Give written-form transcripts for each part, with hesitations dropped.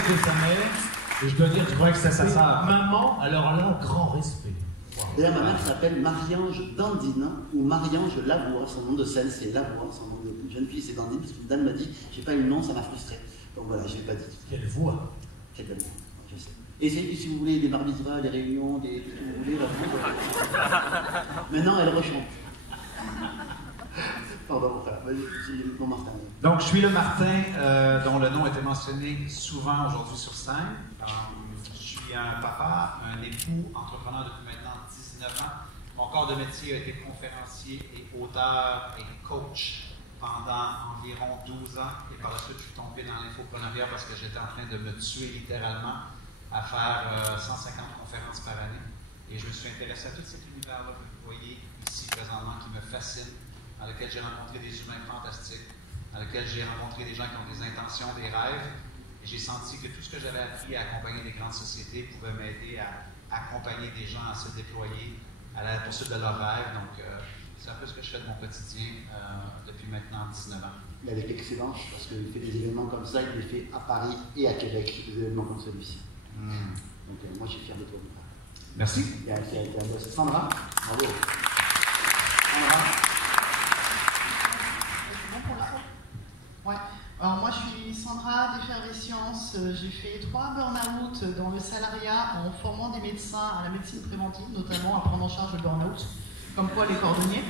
c'était sa mère. Et je dois dire, tu croyais que c'était sa sœur. Maman, alors là, grand respect. D'ailleurs, ma mère s'appelle Marie-Ange Dandine ou Marie-Ange Lavoie. Son nom de scène, c'est Lavoie. Son nom de jeune fille, c'est Dandine, parce qu'une dame m'a dit, j'ai pas eu le nom, ça m'a frustré. Donc voilà, je l'ai pas dit. Quelle voix. Quelle belle voix, je sais. Et si vous voulez des bar mitzvahs, des réunions, tout ce que vous voulez, là, maintenant, elle rechante. Pardon, frère, vas-y, c'est mon Martin. Donc, je suis le Martin, dont le nom était mentionné souvent aujourd'hui sur scène. Je suis un papa, un époux, entrepreneur depuis maintenant 19 ans. Mon corps de métier a été conférencier et auteur et coach pendant environ 12 ans. Et par la suite, je suis tombé dans l'infopreneuriat parce que j'étais en train de me tuer littéralement à faire 150 conférences par année. Et je me suis intéressé à tout cet univers-là que vous voyez ici présentement qui me fascine, dans lequel j'ai rencontré des humains fantastiques, dans lequel j'ai rencontré des gens qui ont des intentions, des rêves. Et j'ai senti que tout ce que j'avais appris à accompagner des grandes sociétés pouvait m'aider à accompagner des gens à se déployer à la poursuite de leurs rêves. Donc, c'est un peu ce que je fais de mon quotidien depuis maintenant 19 ans. Il avec excellence, parce qu'il fait des événements comme ça, il les fait à Paris et à Québec, des événements comme celui-ci. Donc, moi, je suis fier de toi. Merci. Sandra, bravo. Sandra. Ouais. Alors moi je suis Sandra d'Effervescience, j'ai fait 3 burn-out dans le salariat en formant des médecins à la médecine préventive, notamment à prendre en charge le burn-out, comme quoi les cordonniers.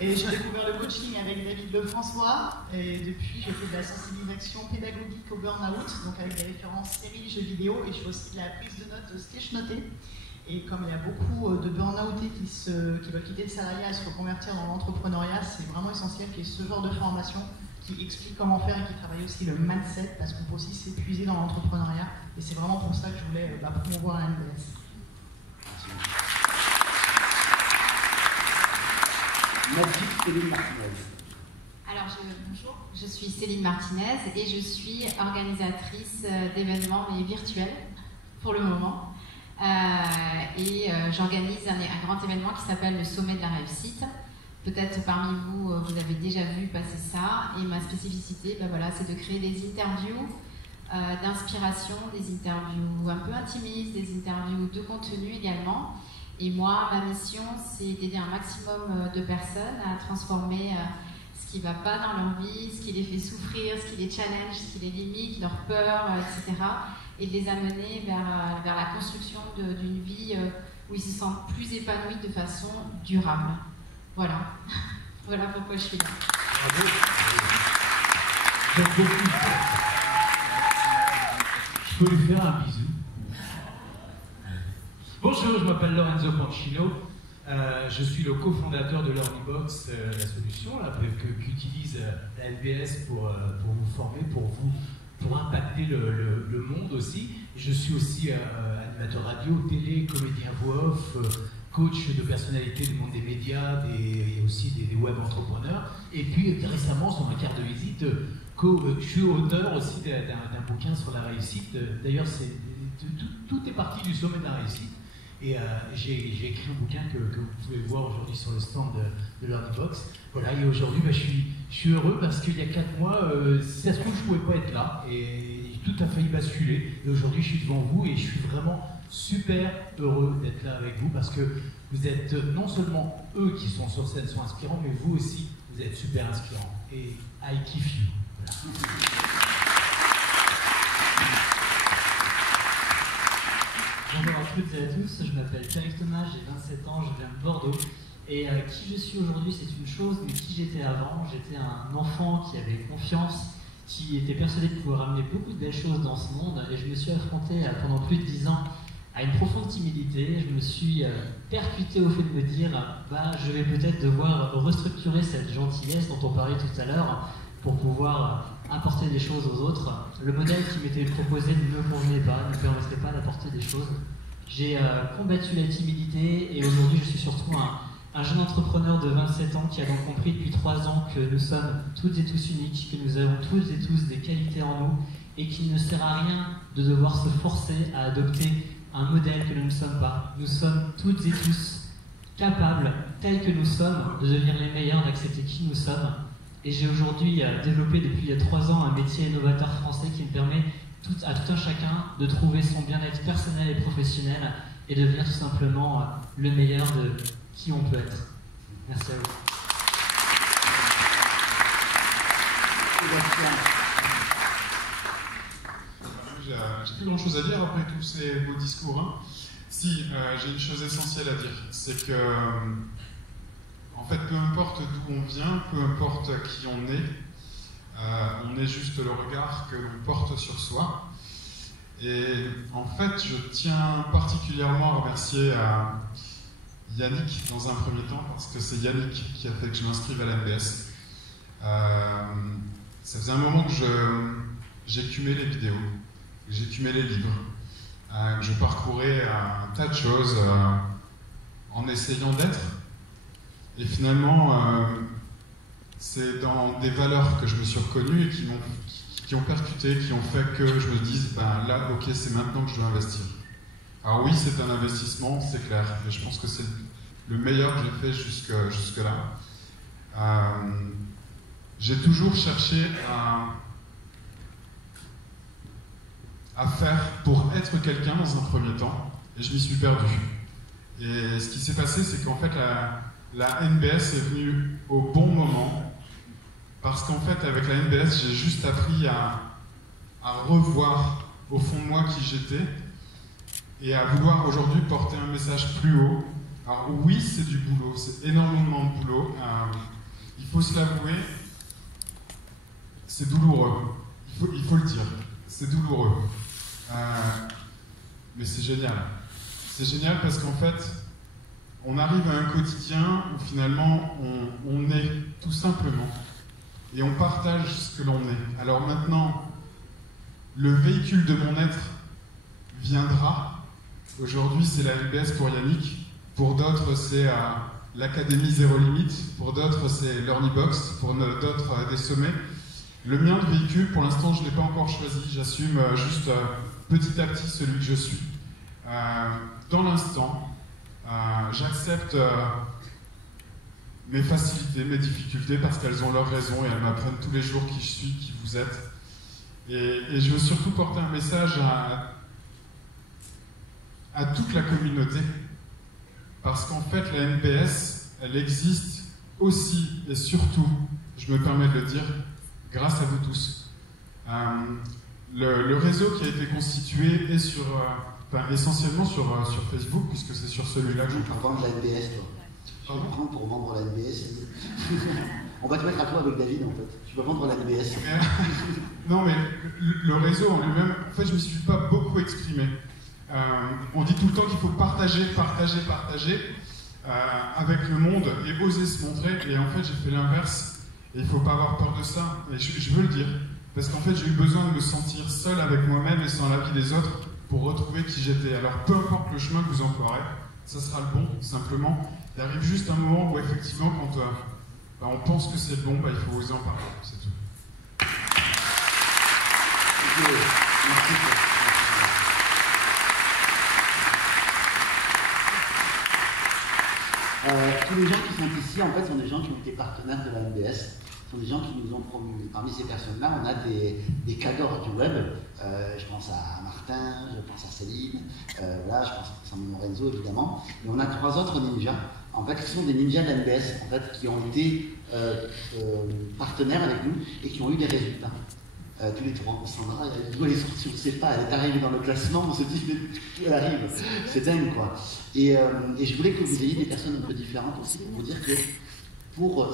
Et j'ai découvert le coaching avec David Lefrançois, et depuis j'ai fait de la sensibilisation pédagogique au burn-out, donc avec des références séries, jeux vidéo, et je fais aussi de la prise de notes sketch-notée. Et comme il y a beaucoup de burn-outés qui veulent quitter le salariat et se reconvertir dans l'entrepreneuriat, c'est vraiment essentiel qu'il y ait ce genre de formation qui explique comment faire et qui travaille aussi le mindset, parce qu'on peut aussi s'épuiser dans l'entrepreneuriat. Et c'est vraiment pour ça que je voulais promouvoir la MBS. Magique Céline Martinez. Alors, bonjour, je suis Céline Martinez et je suis organisatrice d'événements mais virtuels pour le moment. J'organise un grand événement qui s'appelle le Sommet de la Réussite. Peut-être parmi vous, vous avez déjà vu passer ça. Et ma spécificité, c'est de créer des interviews d'inspiration, des interviews un peu intimistes, des interviews de contenu également. Et moi, ma mission, c'est d'aider un maximum de personnes à transformer ce qui ne va pas dans leur vie, ce qui les fait souffrir, ce qui les challenge, ce qui les limite, leurs peurs, etc. Et de les amener vers la construction d'une vie où ils se sentent plus épanouis de façon durable. Voilà. Voilà pourquoi je suis là. Bravo. Je peux lui faire un bisou. Bonjour, je m'appelle Lorenzo Pancino. Je suis le cofondateur de LearnyBox, la solution qu'utilise la LBS pour vous former, pour impacter le monde aussi. Je suis aussi animateur radio, télé, comédien voix off, coach de personnalité du monde des médias et aussi des web entrepreneurs. Et puis récemment, sur ma carte de visite, je suis auteur aussi d'un bouquin sur la réussite. D'ailleurs, tout est parti du sommet de la réussite. Et j'ai écrit un bouquin que vous pouvez voir aujourd'hui sur le stand de LearnyBox. Voilà, et aujourd'hui, je suis heureux parce qu'il y a 4 mois, si ça se trouve, je ne pouvais pas être là. Et tout a failli basculer. Et aujourd'hui, je suis devant vous et je suis vraiment super heureux d'être là avec vous parce que vous êtes non seulement eux qui sont sur scène sont inspirants, mais vous aussi, vous êtes super inspirants. Et I kiff you. Voilà. Bonjour à toutes et à tous, je m'appelle Pierre Thomas, j'ai 27 ans, je viens de Bordeaux. Et qui je suis aujourd'hui, c'est une chose, mais qui j'étais avant. J'étais un enfant qui avait confiance, qui était persuadé de pouvoir amener beaucoup de belles choses dans ce monde. Et je me suis affronté pendant plus de 10 ans à une profonde timidité. Je me suis percuté au fait de me dire, je vais peut-être devoir restructurer cette gentillesse dont on parlait tout à l'heure pour pouvoir apporter des choses aux autres. Le modèle qui m'était proposé ne me convenait pas, ne me permettait pas d'apporter des choses. J'ai combattu la timidité et aujourd'hui je suis surtout un jeune entrepreneur de 27 ans qui a donc compris depuis 3 ans que nous sommes toutes et tous uniques, que nous avons toutes et tous des qualités en nous et qu'il ne sert à rien de devoir se forcer à adopter un modèle que nous ne sommes pas. Nous sommes toutes et tous capables, tels que nous sommes, de devenir les meilleurs, d'accepter qui nous sommes. Et j'ai aujourd'hui développé depuis 3 ans un métier innovateur français qui me permet à tout un chacun de trouver son bien-être personnel et professionnel et devenir tout simplement le meilleur de qui on peut être. Merci à vous. J'ai plus grand chose à dire après tous ces beaux discours. Hein. Si, j'ai une chose essentielle à dire, c'est que, en fait, peu importe d'où on vient, peu importe qui on est juste le regard que l'on porte sur soi. Et en fait, je tiens particulièrement à remercier Yannick dans un premier temps, parce que c'est Yannick qui a fait que je m'inscrive à la NBS. Ça faisait un moment que j'écumais les vidéos, que j'écumais les livres, que je parcourais un tas de choses en essayant d'être. Et finalement, c'est dans des valeurs que je me suis reconnu et qui ont percuté, qui ont fait que je me dise, ben là, ok, c'est maintenant que je dois investir. Alors oui, c'est un investissement, c'est clair, et je pense que c'est le meilleur que j'ai fait jusque-là. J'ai toujours cherché à faire pour être quelqu'un dans un premier temps, et je m'y suis perdu. Et ce qui s'est passé, c'est qu'en fait, la NBS est venue au bon moment, parce qu'en fait, avec la NBS, j'ai juste appris à revoir au fond de moi qui j'étais, et à vouloir aujourd'hui porter un message plus haut. Alors oui, c'est du boulot, c'est énormément de boulot. Il faut se l'avouer, c'est douloureux. Il faut le dire, c'est douloureux. Mais c'est génial. C'est génial parce qu'en fait, on arrive à un quotidien où finalement on est tout simplement et on partage ce que l'on est. Alors maintenant, le véhicule de mon être viendra. Aujourd'hui, c'est la NBS pour Yannick. Pour d'autres, c'est l'Académie Zéro Limite. Pour d'autres, c'est l'Ornibox. Pour d'autres, des sommets. Le mien de véhicule, pour l'instant, je ne l'ai pas encore choisi. J'assume juste petit à petit celui que je suis. Dans l'instant, j'accepte mes facilités, mes difficultés, parce qu'elles ont leur raison et elles m'apprennent tous les jours qui je suis, qui vous êtes. Et je veux surtout porter un message à toute la communauté, parce qu'en fait, la NBS, elle existe aussi et surtout, je me permets de le dire, grâce à vous tous. Le réseau qui a été constitué est essentiellement sur Facebook, puisque c'est sur celui-là que je parle. Vendre la NBS, toi. Tu vas prendre pour vendre la NBS. On va te mettre à toi avec David, en fait. Tu vas vendre la NBS. Non, mais le réseau en lui-même, en fait, je ne me suis pas beaucoup exprimé. On dit tout le temps qu'il faut partager avec le monde et oser se montrer. Et en fait, j'ai fait l'inverse. Et il ne faut pas avoir peur de ça. Et je veux le dire. Parce qu'en fait, j'ai eu besoin de me sentir seul avec moi-même et sans l'avis des autres pour retrouver qui j'étais. Alors, peu importe le chemin que vous emploierez, ça sera le bon, simplement. Il arrive juste un moment où, effectivement, quand on pense que c'est le bon, il faut oser en parler. C'est tout. Merci. Tous les gens qui sont ici, en fait, sont des gens qui ont été partenaires de la NBS. Ce sont des gens qui nous ont promus. Parmi ces personnes-là, on a des cadors du web. Je pense à Martin, je pense à Céline, là, je pense à Samuel Lorenzo, évidemment. Et on a 3 autres ninjas, en fait, qui sont des ninjas de la NBS, en fait, qui ont été partenaires avec nous et qui ont eu des résultats. Tous les 3, Sandra, elle est sortie, on ne sait pas, elle est arrivée dans le classement, on se dit, mais elle arrive, c'est dingue, quoi. Et je voulais que vous ayez des personnes un peu différentes aussi pour vous dire que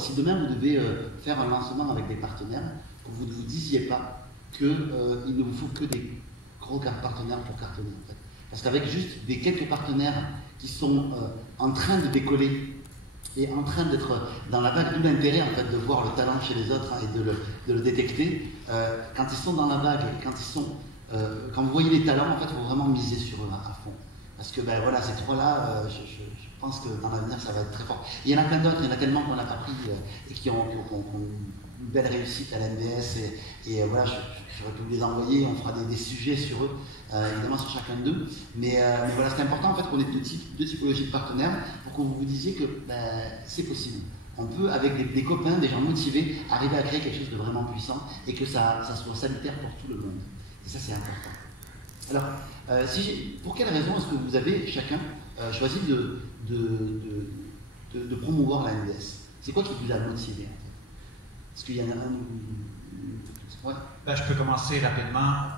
si demain vous devez faire un lancement avec des partenaires, que vous ne vous disiez pas qu'il ne vous faut que des gros partenaires pour cartonner, en fait. Parce qu'avec juste des quelques partenaires qui sont en train de décoller et en train d'être dans la vague, d'où l'intérêt en fait de voir le talent chez les autres et de le détecter, quand ils sont dans la vague, quand vous voyez les talents, en fait, il faut vraiment miser sur eux à fond. Parce que voilà, ces 3-là, je pense que dans l'avenir, ça va être très fort. Il y en a plein d'autres, il y en a tellement qu'on n'a pas pris et qui ont une belle réussite à l'NBS. Et voilà, j'aurais pu vous les envoyer, on fera des sujets sur eux, évidemment sur chacun d'eux. Mais voilà, c'est important en fait qu'on ait deux typologies de partenaires pour que vous vous disiez que c'est possible. On peut, avec des copains, des gens motivés, arriver à créer quelque chose de vraiment puissant et que ça soit salutaire pour tout le monde. Et ça, c'est important. Alors, pour quelle raison est-ce que vous avez chacun choisi de promouvoir la NBS? C'est quoi qui vous a motivé, en fait? Est-ce qu'il y en a un? Ouais. Ben, je peux commencer rapidement.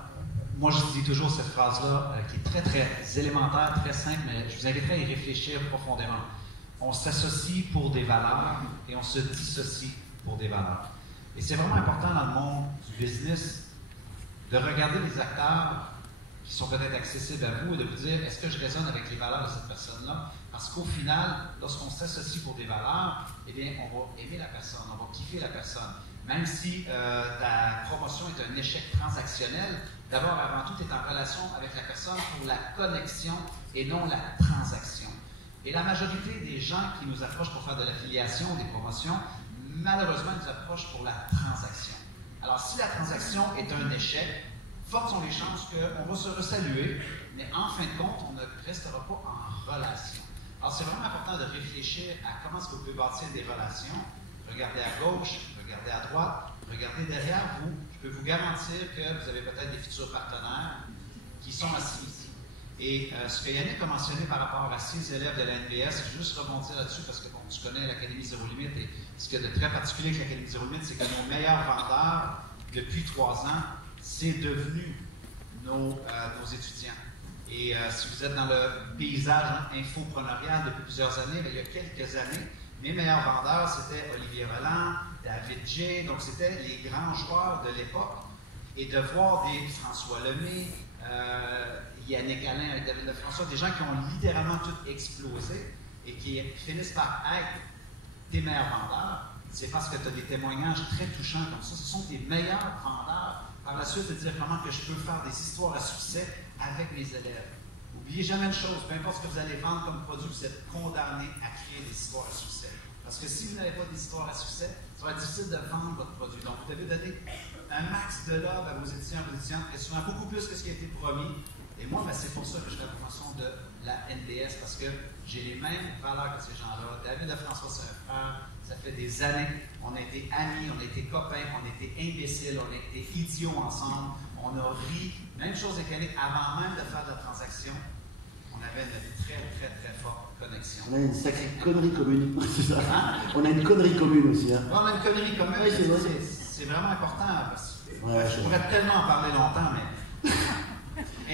Moi, je dis toujours cette phrase-là qui est très, très élémentaire, très simple, mais je vous inviterai à y réfléchir profondément. On s'associe pour des valeurs et on se dissocie pour des valeurs. Et c'est vraiment important dans le monde du business de regarder les acteurs qui sont peut-être accessibles à vous et de vous dire, est-ce que je résonne avec les valeurs de cette personne-là? Parce qu'au final, lorsqu'on s'associe pour des valeurs, eh bien, on va aimer la personne, on va kiffer la personne. Même si ta promotion est un échec transactionnel, d'abord, avant tout, tu es en relation avec la personne pour la connexion et non la transaction. Et la majorité des gens qui nous approchent pour faire de l'affiliation, des promotions, malheureusement, nous approchent pour la transaction. Alors, si la transaction est un échec, fortes sont les chances qu'on va se resaluer, mais en fin de compte, on ne restera pas en relation. Alors, c'est vraiment important de réfléchir à comment est-ce que vous pouvez bâtir des relations. Regardez à gauche, regardez à droite, regardez derrière vous. Je peux vous garantir que vous avez peut-être des futurs partenaires qui sont assis ici. Et ce que Yannick a mentionné par rapport à 6 élèves de la NBS, je vais juste rebondir là-dessus parce que bon, tu connais l'Académie Zéro Limite et ce qu'il y a de très particulier avec l'Académie Zéro Limite, c'est que nos meilleurs vendeurs, depuis 3 ans, c'est devenu nos étudiants. Et si vous êtes dans le paysage infopreneurial depuis plusieurs années, bien, il y a quelques années, mes meilleurs vendeurs, c'était Olivier Roland, David J. Donc, c'était les grands joueurs de l'époque. Et de voir des François Lemay, Yannick Alain avec David Lefrançois, des gens qui ont littéralement tout explosé et qui finissent par être tes meilleurs vendeurs, c'est parce que tu as des témoignages très touchants comme ça. Ce sont tes meilleurs vendeurs. Par la suite, de dire comment que je peux faire des histoires à succès avec mes élèves. N'oubliez jamais une chose, peu importe ce que vous allez vendre comme produit, vous êtes condamné à créer des histoires à succès. Parce que si vous n'avez pas d'histoire à succès, ça va être difficile de vendre votre produit. Donc, vous devez donner un max de love à vos étudiants, et souvent beaucoup plus que ce qui a été promis. Et moi, ben, c'est pour ça que je fais la promotion de la NBS, parce que j'ai les mêmes valeurs que ces gens-là. David Lefrançois, c'est un frère. Ça fait des années. On a été amis, on a été copains, on a été imbéciles, on a été idiots ensemble. On a ri. Même chose avec Yannick, avant même de faire de la transaction, on avait une très, très, très forte connexion. On a une sacrée connerie commune, c'est ça. Hein? On a une connerie commune aussi. Hein? On a une connerie commune, oui, c'est vraiment important. Parce que ouais, je pourrais tellement en parler longtemps, mais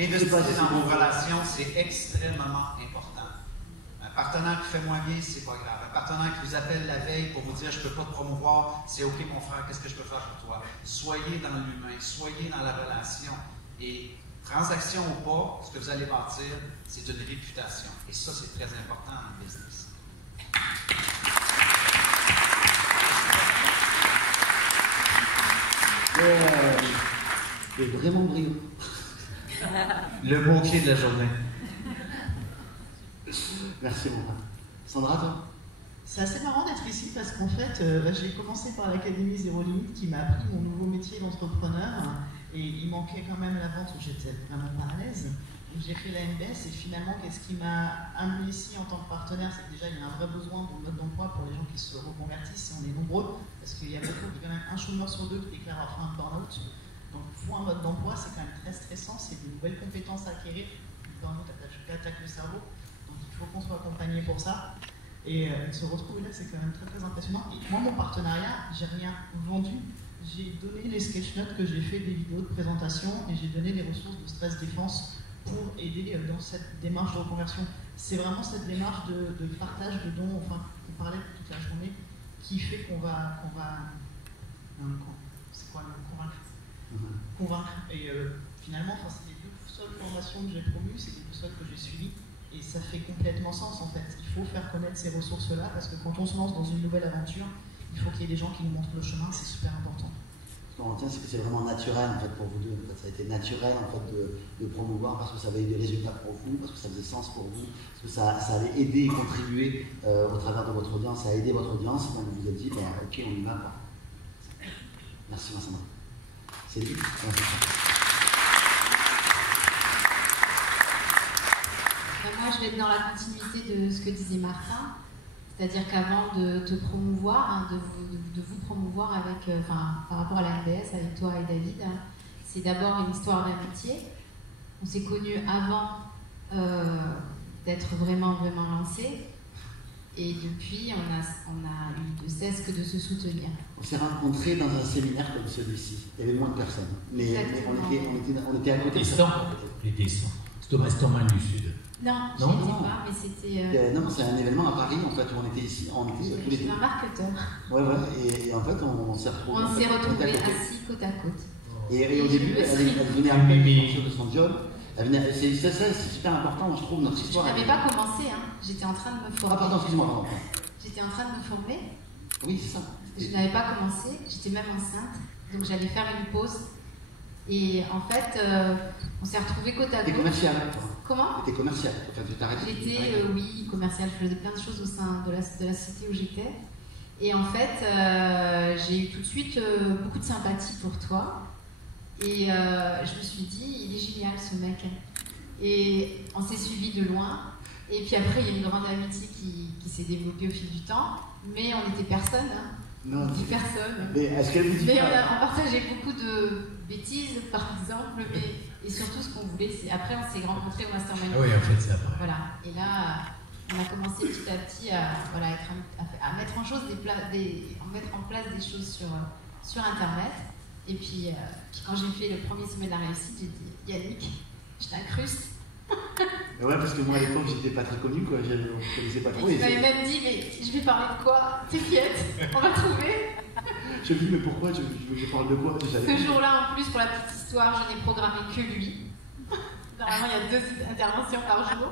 investir dans vos relations, c'est extrêmement important. Un partenaire qui fait moins bien, c'est pas grave. Un partenaire qui vous appelle la veille pour vous dire « je ne peux pas te promouvoir, c'est OK mon frère, qu'est-ce que je peux faire pour toi? » Soyez dans l'humain, soyez dans la relation. Et transaction ou pas, ce que vous allez bâtir, c'est une réputation. Et ça, c'est très important dans le business. C'est vraiment brillant. Le mot-clé de la journée. Merci, mon frère. Sandra, toi? C'est assez marrant d'être ici parce qu'en fait, j'ai commencé par l'Académie Zéro Limite qui m'a appris mon nouveau métier d'entrepreneur et il manquait quand même la vente où j'étais vraiment pas à l'aise. Donc j'ai fait la NBS et finalement, qu'est-ce qui m'a amené ici en tant que partenaire, c'est que déjà il y a un vrai besoin de mode d'emploi pour les gens qui se reconvertissent et on est nombreux parce qu'il y a quand même un chômeur sur 2 qui déclare avoir fait un burn-out. Donc pour un mode d'emploi, c'est quand même très stressant, c'est des nouvelles compétences à acquérir. Le burn-out attaque le cerveau, donc il faut qu'on soit accompagné pour ça. Et se retrouver là, c'est quand même très très impressionnant. Et moi, mon partenariat, j'ai rien vendu. J'ai donné les sketch notes que j'ai fait des vidéos de présentation et j'ai donné des ressources de stress défense pour aider dans cette démarche de reconversion. C'est vraiment cette démarche de partage de dons, enfin, on parlait toute la journée, qui fait qu'on va c'est quoi le convaincre. Et finalement, c'est les 2 seules formations que j'ai promues, c'est les 2 seules que j'ai suivies. Et ça fait complètement sens en fait. Il faut faire connaître ces ressources-là parce que quand on se lance dans une nouvelle aventure, il faut qu'il y ait des gens qui nous montrent le chemin, c'est super important. Ce qu'on retient, c'est que c'est vraiment naturel en fait pour vous deux. En fait, ça a été naturel en fait de promouvoir parce que ça avait eu des résultats pour vous, parce que ça faisait sens pour vous, parce que ça avait aidé et contribué au travers de votre audience, ça a aidé votre audience. Donc vous vous êtes dit, ben, ok, on y va quoi. Merci Vincent. C'est dit. Moi, je vais être dans la continuité de ce que disait Martin, c'est-à-dire qu'avant de te promouvoir, de vous promouvoir avec, par rapport à la NBS, avec toi et David, c'est d'abord une histoire d'amitié. On s'est connus avant d'être vraiment lancés. Et depuis, on a eu de cesse que de se soutenir. On s'est rencontrés dans un séminaire comme celui-ci. Il y avait moins de personnes. Mais on était à côté. Les 100. Les 100. C'était au Mastermind du Sud. Non, je ne sais pas, mais c'était... Non, c'est un événement à Paris, en fait, où on était ici. On était tous les deux. un marketeur. Ouais. Et en fait, on s'est retrouvés. On s'est retrouvés assis côte à côte. Et au début, elle venait à peine de son job. C'est super important, je trouve, notre histoire. Je n'avais pas commencé, hein. J'étais en train de me former. Ah, pardon, excuse-moi. J'étais en train de me former. Oui, c'est ça. Je n'avais pas commencé, j'étais même enceinte, donc j'allais faire une pause. Et en fait, on s'est retrouvés côte à côte. T'es commercial, toi. Comment? T'étais commercial. Enfin, j'étais, oui, commercial. Je faisais plein de choses au sein de la société où j'étais. Et en fait, j'ai eu tout de suite beaucoup de sympathie pour toi. Et je me suis dit, il est génial ce mec. Et on s'est suivis de loin. Et puis après, il y a une grande amitié qui s'est développée au fil du temps. Mais on n'était personne. Hein. Non. On dit personne. Mais est-ce qu'elle vous dit mais on partageait beaucoup de bêtises, par exemple. Et surtout, ce qu'on voulait, c'est. Après, on s'est rencontrés au Mastermind. Oui, en fait, c'est après. Voilà. Et là, on a commencé petit à petit à mettre en place des choses sur Internet. Et puis quand j'ai fait le premier sommet de la réussite, j'ai dit Yannick, je t'incruste. Ouais, parce que moi à l'époque j'étais pas très connu, quoi. Je ne connaissais pas trop. Et tu m'avais même dit, mais je vais parler de quoi? T'inquiète, on va trouver. Je me dis, mais pourquoi je parle de quoi? Ce jour-là, en plus, pour la petite histoire, je n'ai programmé que lui. Normalement, il y a 2 interventions par jour.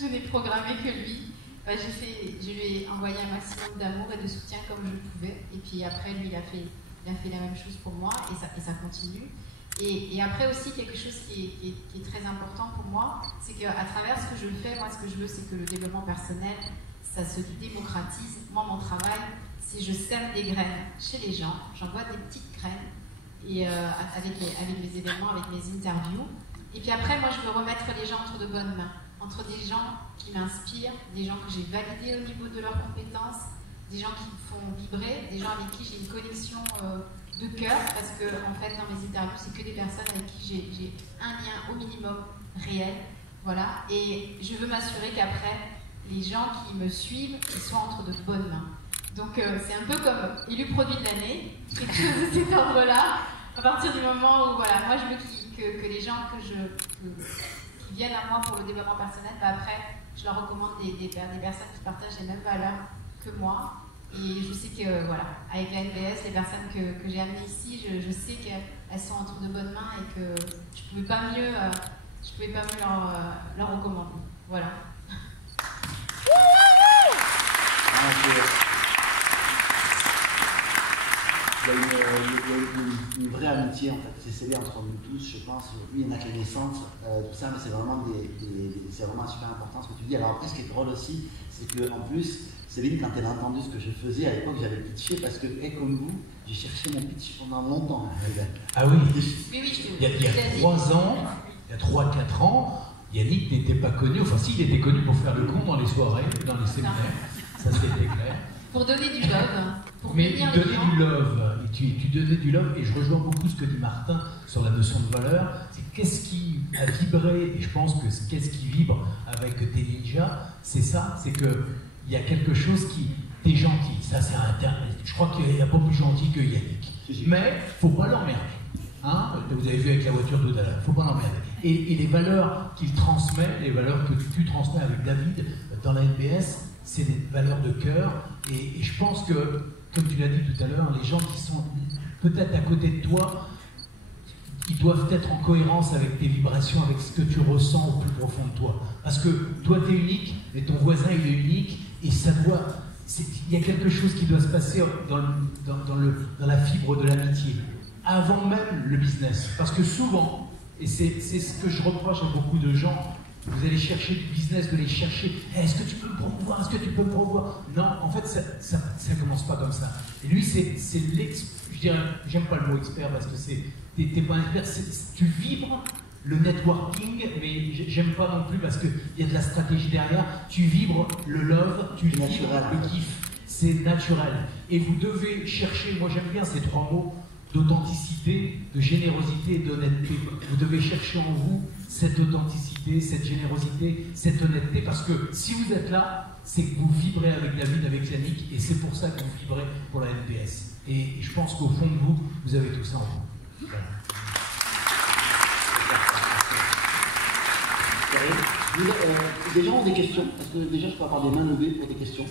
Je n'ai programmé que lui. Je lui ai envoyé un maximum d'amour et de soutien comme je pouvais. Et puis après, lui, il a fait la même chose pour moi et ça continue. Et après aussi, quelque chose qui est très important pour moi, c'est qu'à travers ce que je fais, moi, ce que je veux, c'est que le développement personnel, ça se démocratise. Moi, mon travail, c'est je sème des graines chez les gens. J'envoie des petites graines et, avec mes événements, avec mes interviews. Et puis après, moi, je veux remettre les gens entre de bonnes mains. Entre des gens qui m'inspirent, des gens que j'ai validés au niveau de leurs compétences, des gens qui me font vibrer, des gens avec qui j'ai une connexion de cœur, parce que en fait dans mes interviews c'est que des personnes avec qui j'ai un lien au minimum réel, voilà, et je veux m'assurer qu'après les gens qui me suivent ils soient entre de bonnes mains. Donc c'est un peu comme élu produit de l'année, quelque chose de cet ordre-là, à partir du moment où voilà, moi je veux que les gens qui viennent à moi pour le développement personnel, après je leur recommande des personnes qui partagent les mêmes valeurs que moi. Et je sais que, voilà, avec la NBS, les personnes que j'ai amenées ici, je sais qu'elles sont entre de bonnes mains et que je ne pouvais pas mieux leur recommander. Voilà. Il y a une vraie amitié, en fait. C'est scellé entre nous tous, je pense. Oui, il y en a que les naissances, tout ça, mais c'est vraiment c'est vraiment super important ce que tu dis. Alors après, ce qui est drôle aussi, c'est qu'en plus, Céline, quand elle a entendu ce que je faisais, à l'époque, j'avais pitché parce que, comme vous, j'ai cherché mon pitch pendant longtemps. Ah oui, oui, il y a 3 ans, il y a 3-4 ans, Yannick n'était pas connu, enfin si, il était connu pour faire le con dans les soirées, dans les séminaires, ça c'était clair. Pour donner du love. Mais il donnait du love, et tu donnais du love, et je rejoins beaucoup ce que dit Martin sur la notion de valeur, c'est qu'est-ce qui a vibré, et je pense que qu'est-ce qui vibre avec tes ninjas, c'est ça, c'est que il y a quelque chose qui est gentil, ça c'est Internet, je crois qu'il n'y a pas plus gentil que Yannick, mais il ne faut pas l'emmerder, hein, vous avez vu avec la voiture tout à l'heure, il ne faut pas l'emmerder, et les valeurs qu'il transmet, les valeurs que tu transmets avec David dans la NBS, c'est des valeurs de cœur, et je pense que, comme tu l'as dit tout à l'heure, les gens qui sont peut-être à côté de toi, ils doivent être en cohérence avec tes vibrations, avec ce que tu ressens au plus profond de toi. Parce que toi, tu es unique, mais ton voisin, il est unique, et ça doit... Il y a quelque chose qui doit se passer dans la fibre de l'amitié, avant même le business. Parce que souvent, et c'est ce que je reproche à beaucoup de gens, vous allez chercher du business, vous allez chercher est-ce que tu peux me promouvoir, est-ce que tu peux me promouvoir? Non, en fait, ça commence pas comme ça. Et lui, c'est je dirais, j'aime pas le mot expert parce que t'es pas un expert, tu vibres le networking, mais j'aime pas non plus parce qu'il y a de la stratégie derrière. Tu vibres le love, tu vibres le kiff. C'est naturel. Et vous devez chercher, moi j'aime bien ces 3 mots, d'authenticité, de générosité et d'honnêteté. Vous devez chercher en vous cette authenticité, cette générosité, cette honnêteté, parce que si vous êtes là, c'est que vous vibrez avec David, avec Yannick, et c'est pour ça que vous vibrez pour la NBS. Et je pense qu'au fond de vous, vous avez tout ça en vous. Voilà. Des gens ont des questions? Est-ce que déjà je peux avoir des mains levées pour des questions?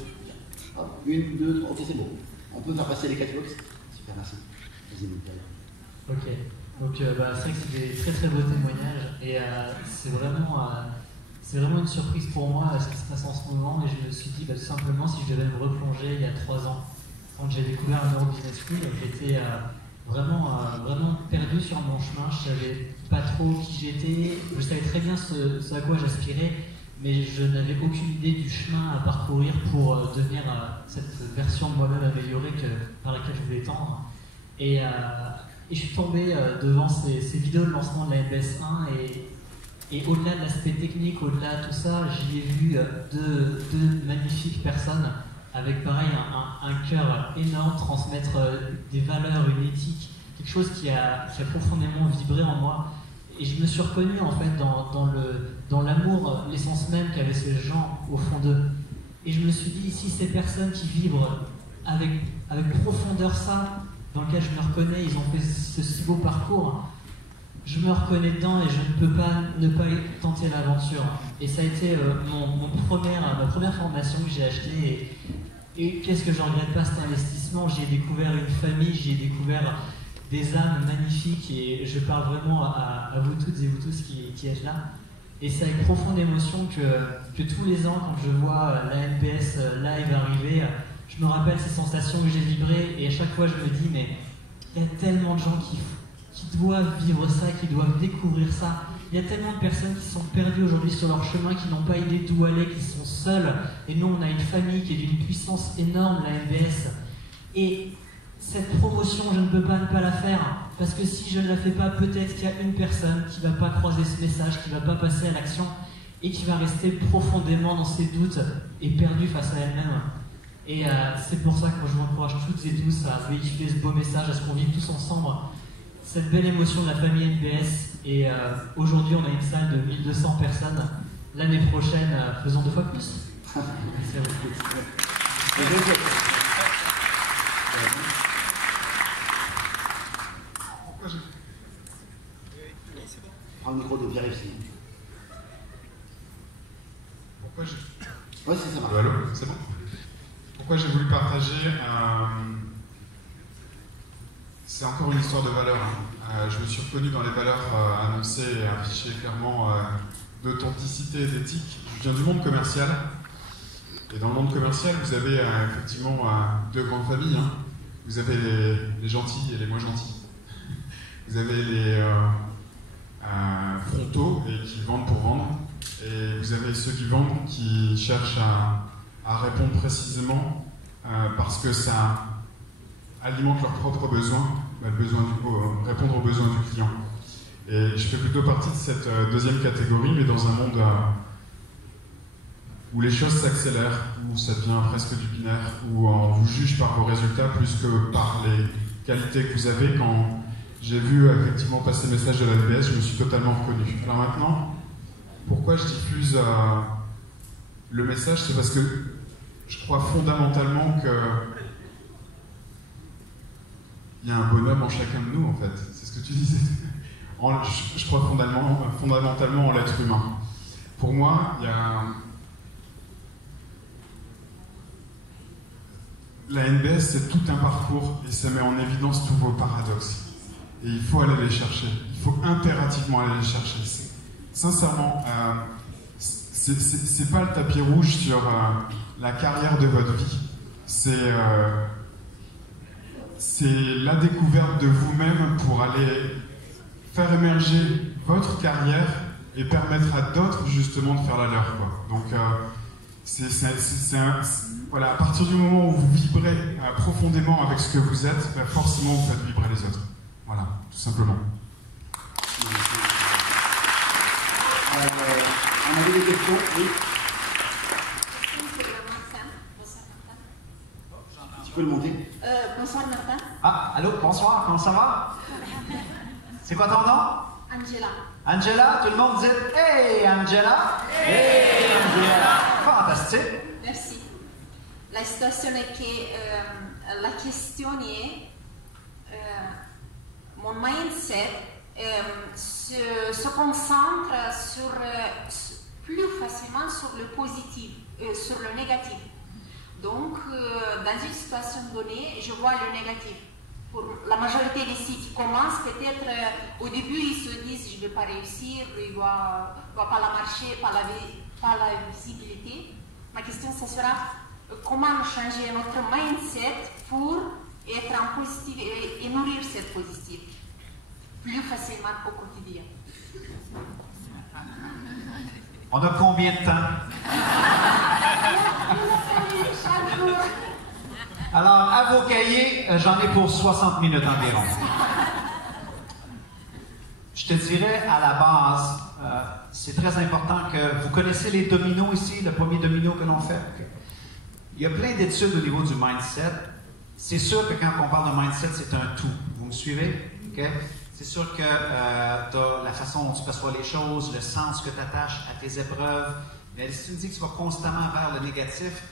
Hop, 1, 2, 3, ok c'est bon. On peut faire passer les catwalks? Super, merci. Vas-y, ok, donc c'est vrai que c'est des très très beaux témoignages et c'est vraiment une surprise pour moi ce qui se passe en ce moment, et je me suis dit tout simplement si je devais me replonger il y a 3 ans, quand j'ai découvert le Neurobusiness School, j'étais vraiment perdu sur mon chemin, je savais pas trop qui j'étais, je savais très bien ce à quoi j'aspirais, mais je n'avais aucune idée du chemin à parcourir pour devenir cette version de moi-même améliorée par laquelle je voulais tendre. Et je suis tombé devant ces vidéos de lancement de la NBS 1 et au-delà de l'aspect technique, au-delà de tout ça, j'y ai vu deux magnifiques personnes avec pareil un cœur énorme, transmettre des valeurs, une éthique, quelque chose qui a profondément vibré en moi. Et je me suis reconnu en fait dans l'amour, l'essence même qu'avaient ces gens au fond d'eux. Et je me suis dit, si ces personnes qui vibrent avec profondeur ça, dans lequel je me reconnais, ils ont fait ce si beau parcours, je me reconnais dedans et je ne peux pas ne pas tenter l'aventure. Et ça a été ma première formation que j'ai achetée. Et qu'est-ce que je ne regrette pas cet investissement? J'ai découvert une famille, j'ai découvert des âmes magnifiques et je parle vraiment à vous toutes et vous tous qui êtes là. Et c'est avec profonde émotion que tous les ans, quand je vois la NBS live arriver, je me rappelle ces sensations que j'ai vibrées et à chaque fois je me dis mais il y a tellement de gens qui doivent vivre ça, qui doivent découvrir ça. Il y a tellement de personnes qui sont perdues aujourd'hui sur leur chemin, qui n'ont pas idée d'où aller, qui sont seules. Et nous, on a une famille qui est d'une puissance énorme, la NBS. Et cette promotion, je ne peux pas ne pas la faire. Parce que si je ne la fais pas, peut-être qu'il y a une personne qui ne va pas croiser ce message, qui ne va pas passer à l'action et qui va rester profondément dans ses doutes et perdue face à elle-même. Et c'est pour ça que je vous encourage toutes et tous à véhiculer ce beau message, à ce qu'on vive tous ensemble cette belle émotion de la famille NBS. Et aujourd'hui, on a une salle de 1200 personnes. L'année prochaine, faisons 2 fois plus. Merci à vous. Prends le micro de Pierre ici. Pourquoi j'ai... Ouais, c'est ça. Allô, c'est bon. Pourquoi j'ai voulu partager c'est encore une histoire de valeurs. Je me suis reconnu dans les valeurs annoncées et affichées clairement d'authenticité et d'éthique. Je viens du monde commercial. Et dans le monde commercial, vous avez effectivement 2 grandes familles. Hein. Vous avez les gentils et les moins gentils. Vous avez les frontaux et qui vendent pour vendre. Et vous avez ceux qui vendent qui cherchent à répondre précisément parce que ça alimente leurs propres besoins, répondre aux besoins du client. Et je fais plutôt partie de cette deuxième catégorie, mais dans un monde où les choses s'accélèrent, où ça devient presque du binaire, où on vous juge par vos résultats plus que par les qualités que vous avez. Quand j'ai vu effectivement passer le message de la NBS, je me suis totalement reconnu. Alors maintenant, pourquoi je diffuse le message? C'est parce que je crois fondamentalement que il y a un bonhomme en chacun de nous, en fait. C'est ce que tu disais. Je crois fondamentalement en l'être humain. Pour moi, il y a... La NBS, c'est tout un parcours et ça met en évidence tous vos paradoxes. Et il faut aller les chercher. Il faut impérativement aller les chercher. Sincèrement, c'est pas le tapis rouge sur la carrière de votre vie. C'est la découverte de vous-même pour aller faire émerger votre carrière et permettre à d'autres justement de faire la leur, quoi. Donc voilà, à partir du moment où vous vibrez profondément avec ce que vous êtes, forcément vous faites vibrer les autres. Voilà, tout simplement. On avait des questions, oui. Tu peux le monter. Bonsoir Martin. Ah, allô, bonsoir, comment ça va? C'est quoi ton nom? Angela. Angela, tout le monde dit « Hey, Angela! » Hey, Angela! Fantastique! Merci. La situation est que la question est mon mindset se concentre plus facilement sur le positif, sur le négatif. Donc, dans une situation donnée, je vois le négatif. Pour la majorité des sites qui commencent, peut-être au début, ils se disent je ne vais pas réussir, il ne va pas la marcher, pas la visibilité. Ma question, ce sera comment changer notre mindset pour être en positif et nourrir cette positive plus facilement au quotidien. On a combien de temps? Chaque jour. Alors, à vos cahiers, j'en ai pour 60 minutes environ. Je te dirais, à la base, c'est très important que vous connaissez les dominos ici, le premier domino que l'on fait. Il y a plein d'études au niveau du mindset. C'est sûr que quand on parle de mindset, c'est un tout. Vous me suivez? Okay? C'est sûr que tu as la façon dont tu perçois les choses, le sens que tu attaches à tes épreuves. Mais si tu me dis que tu vas constamment vers le négatif,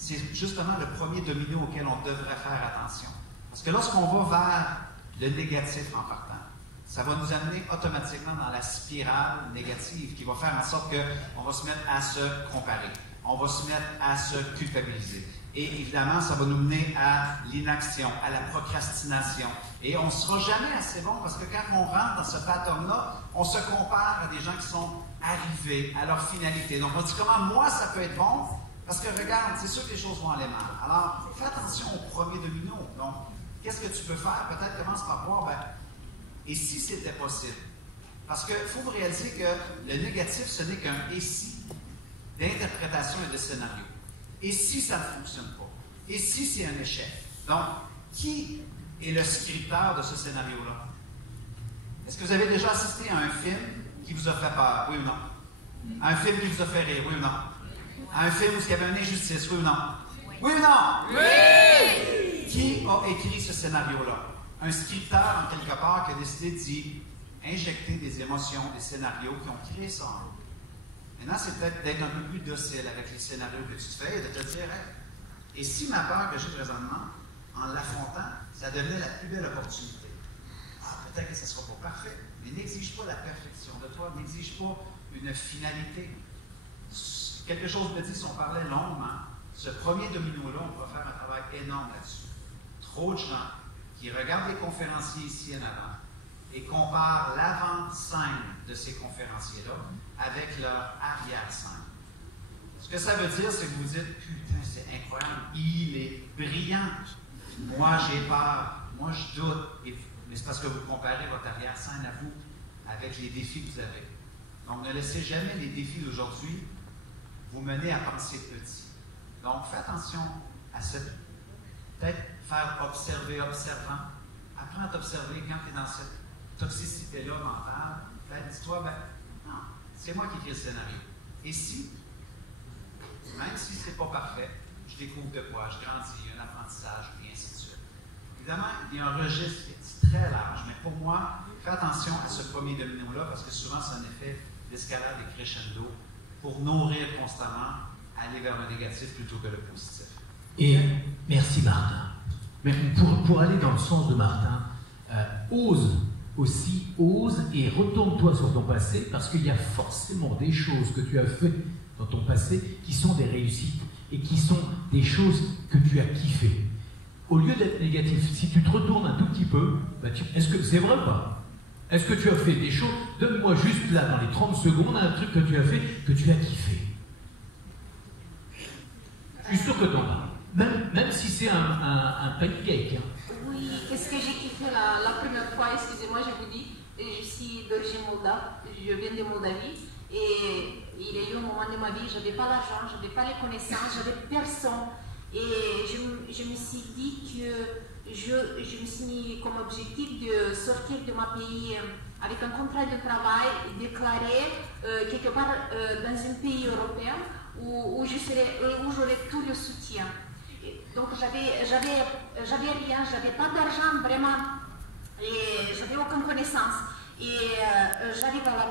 c'est justement le premier domino auquel on devrait faire attention. Parce que lorsqu'on va vers le négatif en partant, ça va nous amener automatiquement dans la spirale négative qui va faire en sorte qu'on va se mettre à se comparer, on va se mettre à se culpabiliser. Et évidemment, ça va nous mener à l'inaction, à la procrastination. Et on ne sera jamais assez bon parce que quand on rentre dans ce pattern-là, on se compare à des gens qui sont arrivés à leur finalité. Donc on dit comment moi ça peut être bon? Parce que regarde, c'est sûr que les choses vont aller mal. Alors, fais attention au premier domino. Donc, qu'est-ce que tu peux faire? Peut-être commence par voir, et si c'était possible? Parce qu'il faut vous réaliser que le négatif, ce n'est qu'un « et si » d'interprétation et de scénario. Et si ça ne fonctionne pas? Et si c'est un échec? Donc, qui est le scripteur de ce scénario-là? Est-ce que vous avez déjà assisté à un film qui vous a fait peur? Oui ou non? À un film qui vous a fait rire? Oui ou non? À un film où il y avait une injustice? Oui ou non? Oui ou non? Oui! Qui a écrit ce scénario-là? Un scripteur, en quelque part, qui a décidé d'y injecter des émotions, des scénarios qui ont créé ça en nous. Maintenant, c'est peut-être d'être un peu plus docile avec les scénarios que tu te fais et de te dire, hey, et si ma peur que j'ai présentement, en l'affrontant, ça devenait la plus belle opportunité? Ah, peut-être que ce ne sera pas parfait, mais n'exige pas la perfection de toi, n'exige pas une finalité. Quelque chose me dit, si on parlait longuement, ce premier domino-là, on pourrait faire un travail énorme là-dessus. Trop de gens qui regardent les conférenciers ici en avant et comparent l'avant-scène de ces conférenciers-là avec leur arrière-scène. Ce que ça veut dire, c'est que vous dites, putain, c'est incroyable, il est brillant. Moi, j'ai peur, moi, je doute. Mais c'est parce que vous comparez votre arrière-scène à vous avec les défis que vous avez. Donc, ne laissez jamais les défis d'aujourd'hui vous mener à penser petit. Donc, fais attention à cette... Peut-être faire observer, observant. Apprends à t'observer quand tu es dans cette toxicité-là mentale. Peut-être dis-toi, non, c'est moi qui écris le scénario. Et si, même si ce n'est pas parfait, je découvre de quoi, je grandis, il y a un apprentissage, et ainsi de suite. Évidemment, il y a un registre qui est très large, mais pour moi, fais attention à ce premier domino-là, parce que souvent, c'est un effet d'escalade et crescendo pour nourrir constamment, aller vers le négatif plutôt que le positif. Et merci Martin. Mais pour aller dans le sens de Martin, ose et retourne-toi sur ton passé, parce qu'il y a forcément des choses que tu as faites dans ton passé qui sont des réussites et qui sont des choses que tu as kiffées. Au lieu d'être négatif, si tu te retournes un tout petit peu, est-ce que c'est vrai ou pas? Est-ce que tu as fait des choses? Donne-moi juste là, dans les 30 secondes, un truc que tu as fait, que tu as kiffé. Je suis sûr que t'en as. Même si c'est un pancake. Hein. Oui, qu'est-ce que j'ai kiffé la première fois? Excusez-moi, je vous dis, je suis d'origine moldave, je viens de Moldavie, et il y a eu un moment de ma vie, je n'avais pas l'argent, je n'avais pas les connaissances, je n'avais personne. Et je me suis dit que je me suis mis comme objectif de sortir de ma pays avec un contrat de travail déclaré quelque part dans un pays européen où j'aurais tout le soutien. Donc j'avais rien, j'avais pas d'argent vraiment et j'avais aucune connaissance. Et j'arrive à la...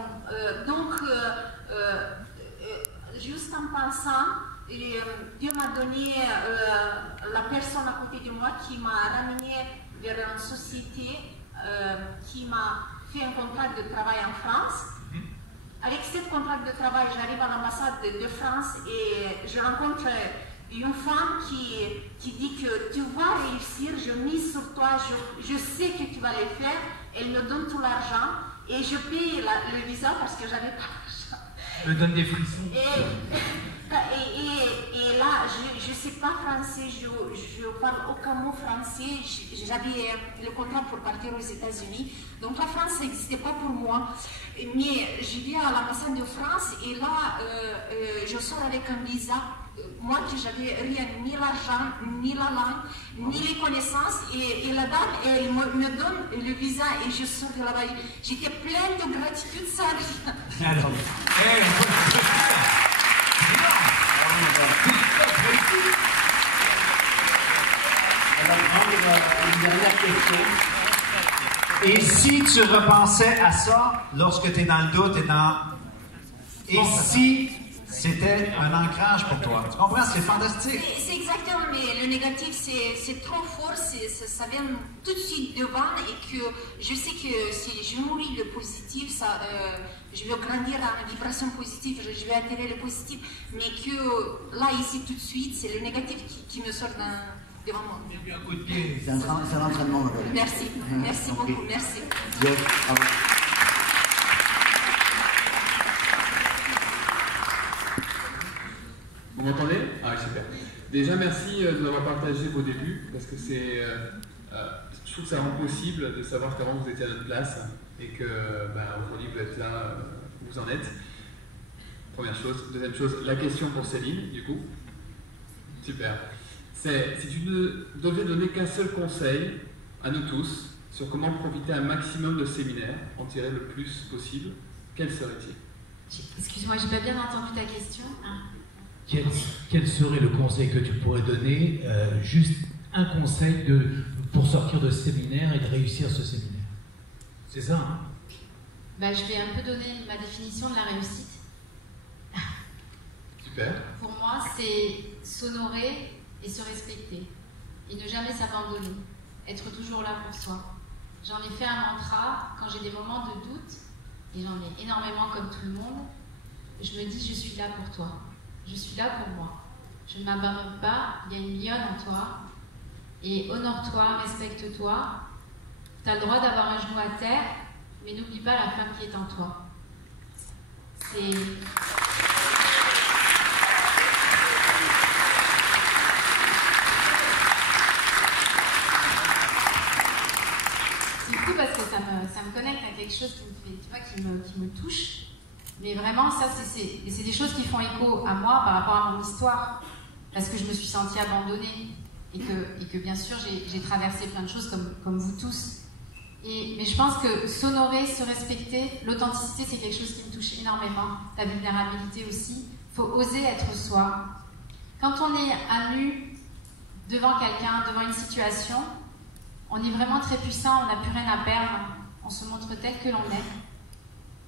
juste en pensant, Dieu m'a donné la personne à côté de moi qui m'a ramené vers une société qui m'a fait un contrat de travail en France. Avec ce contrat de travail, j'arrive à l'ambassade de France et je rencontre une femme qui dit que tu vas réussir, je mise sur toi, je sais que tu vas le faire. Elle me donne tout l'argent et je paye le visa parce que j'avais pas d'argent. Elle me donne des frissons. Et là, je ne sais pas français, je ne parle aucun mot français. J'avais le contrat pour partir aux États-Unis. Donc la France n'existait pas pour moi. Mais je viens à l'ambassade de France et là, je sors avec un visa. Moi qui j'avais rien, ni l'argent, ni la langue, ni les connaissances. Et la dame, elle me donne le visa et je sors de là-bas. J'étais pleine de gratitude, ça arrive. Alors, On va prendre une dernière question. Et si tu repensais à ça lorsque tu es dans le doute et si c'était un ancrage pour toi? Tu comprends? C'est fantastique. C'est exactement, mais le négatif, c'est trop fort, ça vient tout de suite devant et que je sais que si je nourris le positif, ça, je vais grandir à une vibration positive, je vais attirer le positif, mais que là, ici, tout de suite, c'est le négatif qui me sort devant moi. C'est un entraînement. Merci, merci beaucoup, merci. Vous m'entendez? Ah oui, super. Déjà, merci de nous avoir partagé vos débuts, parce que je trouve que ça rend possible de savoir qu'avant vous étiez à notre place et que aujourd'hui vous êtes là où vous en êtes. Première chose. Deuxième chose, la question pour Céline, du coup. Super. C'est, si tu ne devais donner qu'un seul conseil à nous tous sur comment profiter un maximum de séminaires, en tirer le plus possible, quel serait-il? Excuse-moi, j'ai pas bien entendu ta question. Quel serait le conseil que tu pourrais donner, juste un conseil pour sortir de ce séminaire et de réussir ce séminaire? C'est ça, hein? Je vais un peu donner ma définition de la réussite. Super. Pour moi, c'est s'honorer et se respecter. Et ne jamais s'abandonner. Être toujours là pour soi. J'en ai fait un mantra quand j'ai des moments de doute, et j'en ai énormément comme tout le monde. Je me dis, je suis là pour toi. Je suis là pour moi. Je ne m'abandonne pas, il y a une lionne en toi. Et honore-toi, respecte-toi. Tu as le droit d'avoir un genou à terre, mais n'oublie pas la femme qui est en toi. C'est fou parce que ça me connecte à quelque chose qui me touche. Mais vraiment, ça, c'est des choses qui font écho à moi par rapport à mon histoire. Parce que je me suis sentie abandonnée. Et que bien sûr, j'ai traversé plein de choses comme vous tous. Mais je pense que s'honorer, se respecter, l'authenticité, c'est quelque chose qui me touche énormément. La vulnérabilité aussi. Il faut oser être soi. Quand on est à nu devant quelqu'un, devant une situation, on est vraiment très puissant, on n'a plus rien à perdre. On se montre tel que l'on est.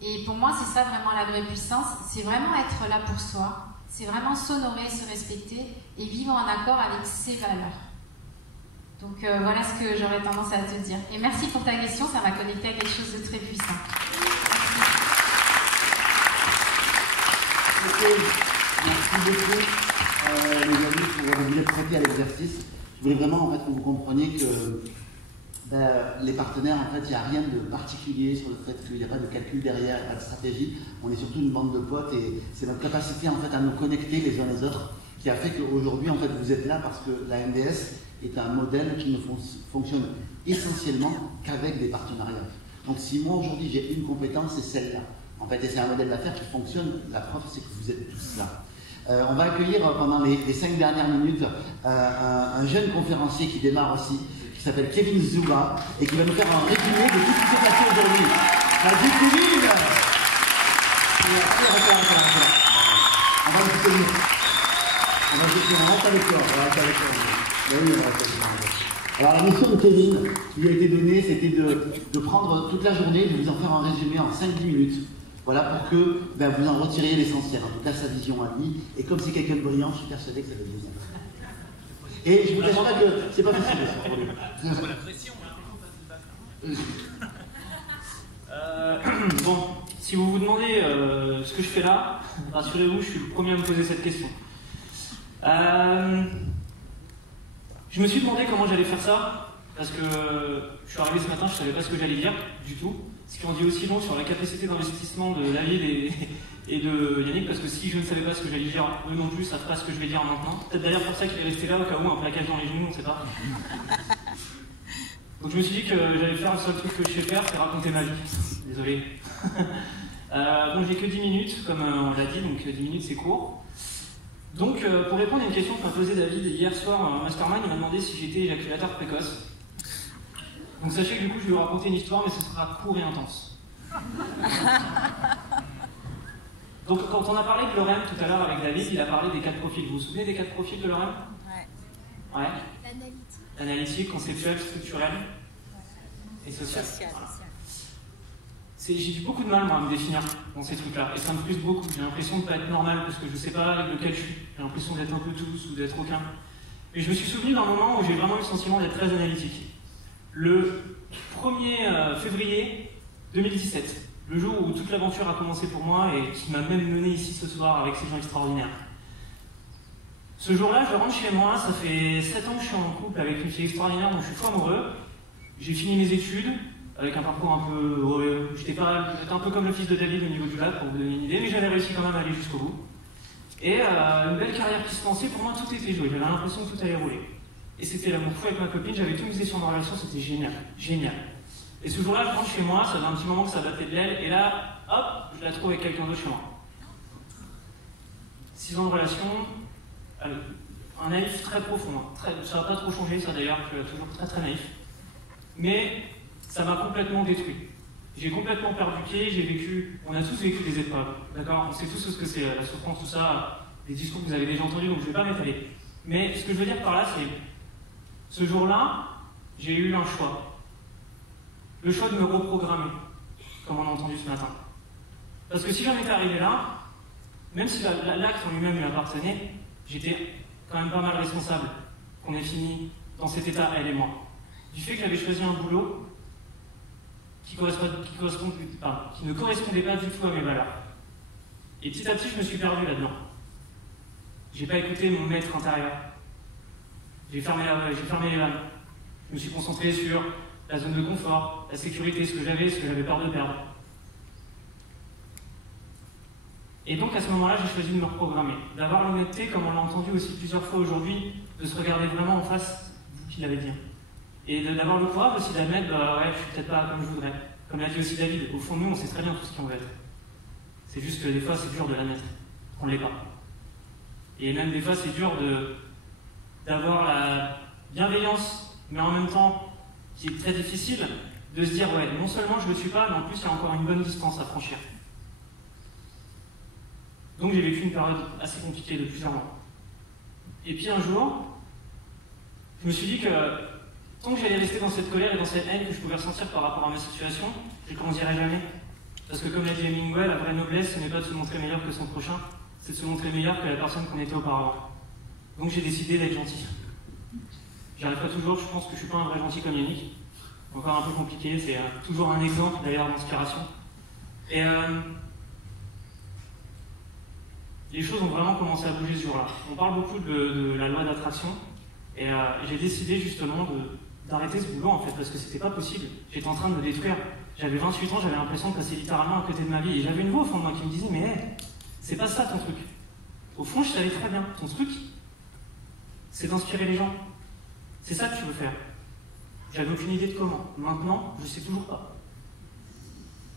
Et pour moi, c'est ça vraiment la vraie puissance, c'est vraiment être là pour soi, c'est vraiment s'honorer, se respecter et vivre en accord avec ses valeurs. Donc voilà ce que j'aurais tendance à te dire. Et merci pour ta question, ça m'a connecté à quelque chose de très puissant. Merci beaucoup, les amis, pour vous être prêtés à l'exercice. Je voulais vraiment que vous compreniez que les partenaires, en fait, il n'y a rien de particulier sur le fait qu'il n'y a pas de calcul derrière, il n'y a pas de stratégie. On est surtout une bande de potes et c'est notre capacité, en fait, à nous connecter les uns les autres qui a fait qu'aujourd'hui, en fait, vous êtes là parce que la MDS est un modèle qui ne fonctionne essentiellement qu'avec des partenariats. Donc, si moi, aujourd'hui, j'ai une compétence, c'est celle-là. En fait, et c'est un modèle d'affaires qui fonctionne. La preuve, c'est que vous êtes tous là. On va accueillir pendant les 5 dernières minutes un jeune conférencier qui démarre aussi, qui s'appelle Kevin Zuba, et qui va nous faire un résumé de tout ce qui s'est passé aujourd'hui. Vas-y, Kevin! On va le soutenir. On reste avec toi. Oui, on reste avec toi. Alors la mission de Kevin qui lui a été donnée, c'était de prendre toute la journée, de vous en faire un résumé en 5-10 minutes. Voilà, pour que vous en retiriez l'essentiel, en tout cas sa vision à lui. Et comme c'est quelqu'un de brillant, je suis persuadé que ça va être bien. Et je vous cache pas que c'est pas facile ça pour lui. C'est la pression, bon, si vous vous demandez ce que je fais là, rassurez-vous, je suis le premier à me poser cette question. Je me suis demandé comment j'allais faire ça, parce que je suis arrivé ce matin, je ne savais pas ce que j'allais dire, du tout. Ce qui en dit aussi long sur la capacité d'investissement de David et de Yannick, parce que si je ne savais pas ce que j'allais dire, eux non plus ne savent pas ce que je vais dire maintenant. Peut-être d'ailleurs pour ça qu'il est resté là, au cas où, un plaquage dans les genoux, on ne sait pas. Donc je me suis dit que j'allais faire le seul truc que je sais faire, c'est raconter ma vie. Désolé. Donc j'ai que 10 minutes, comme on l'a dit, donc 10 minutes c'est court. Donc, pour répondre à une question que m'a posée David hier soir en Mastermind, il m'a demandé si j'étais éjaculateur précoce. Donc, sachez que du coup, je vais vous raconter une histoire, mais ce sera court et intense. Donc, quand on a parlé de l'OREM tout à l'heure avec David, il a parlé des 4 profils. Vous vous souvenez des 4 profils de l'OREM? Ouais. L'analytique, conceptuel, structurel et social. Voilà. J'ai eu beaucoup de mal, moi, à me définir dans ces trucs-là. Et ça me frustre beaucoup. J'ai l'impression de ne pas être normal parce que je ne sais pas lequel je suis. J'ai l'impression d'être un peu tous ou d'être aucun. Et je me suis souvenu d'un moment où j'ai vraiment eu le sentiment d'être très analytique. Le 1er février 2017, le jour où toute l'aventure a commencé pour moi et qui m'a même mené ici ce soir avec ces gens extraordinaires. Ce jour-là, je rentre chez moi, ça fait 7 ans que je suis en couple avec une fille extraordinaire dont je suis fou amoureux. J'ai fini mes études. Avec un parcours un peu... J'étais un peu comme le fils de David au niveau du bac, pour vous donner une idée, mais j'avais réussi quand même à aller jusqu'au bout. Et une belle carrière qui se pensait, pour moi tout était joué, j'avais l'impression que tout allait rouler. Et c'était l'amour fou avec ma copine, j'avais tout misé sur ma relation, c'était génial, génial. Et ce jour-là, je rentre chez moi, ça fait un petit moment que ça battait de l'aile, et là, hop, je la trouve avec quelqu'un d'autre chez moi. 6 ans de relation, un naïf très profond, hein. Ça n'a pas trop changé ça d'ailleurs, je suis toujours très très naïf. Mais ça m'a complètement détruit. J'ai complètement perdu pied, j'ai vécu, on a tous vécu des épreuves, d'accord? On sait tous ce que c'est, la souffrance, tout ça, des discours que vous avez déjà entendus, donc je ne vais pas m'étaler. Mais ce que je veux dire par là, c'est, ce jour-là, j'ai eu un choix. Le choix de me reprogrammer, comme on a entendu ce matin. Parce que si j'en étais arrivé là, même si l'acte en lui-même lui appartenait, j'étais quand même pas mal responsable qu'on ait fini dans cet état, elle et moi. Du fait que j'avais choisi un boulot qui ne correspondait pas du tout à mes valeurs. Et petit à petit, je me suis perdu là-dedans. J'ai pas écouté mon maître intérieur. J'ai fermé les vannes. Je me suis concentré sur la zone de confort, la sécurité, ce que j'avais peur de perdre. Et donc à ce moment-là, j'ai choisi de me reprogrammer, d'avoir l'honnêteté, comme on l'a entendu aussi plusieurs fois aujourd'hui, de se regarder vraiment en face, vous qui l'avez dit. Et d'avoir le courage aussi d'admettre, ouais, je suis peut-être pas comme je voudrais. Comme l'a dit aussi David, au fond de nous, on sait très bien tout ce qu'on veut être. C'est juste que des fois, c'est dur de l'admettre. On ne l'est pas. Et même des fois, c'est dur d'avoir la bienveillance, mais en même temps, qui est très difficile, de se dire, ouais, non seulement je ne le suis pas, mais en plus, il y a encore une bonne distance à franchir. Donc j'ai vécu une période assez compliquée de plusieurs mois. Et puis un jour, je me suis dit que tant que j'allais rester dans cette colère et dans cette haine que je pouvais ressentir par rapport à ma situation, je ne grandirais jamais. Parce que comme l'a dit Hemingway, la vraie noblesse, ce n'est pas de se montrer meilleur que son prochain, c'est de se montrer meilleur que la personne qu'on était auparavant. Donc j'ai décidé d'être gentil. J'y arrive pas toujours, je pense que je ne suis pas un vrai gentil comme Yannick. Encore un peu compliqué, c'est toujours un exemple d'ailleurs d'inspiration. Et les choses ont vraiment commencé à bouger ce jour-là. On parle beaucoup de la loi d'attraction, et j'ai décidé justement d'arrêter ce boulot en fait, parce que c'était pas possible. J'étais en train de me détruire. J'avais 28 ans, j'avais l'impression de passer littéralement à côté de ma vie, et j'avais une voix au fond de moi qui me disait, mais hey, c'est pas ça ton truc. Au fond, je savais très bien, ton truc, c'est d'inspirer les gens. C'est ça que tu veux faire. J'avais aucune idée de comment. Maintenant, je sais toujours pas.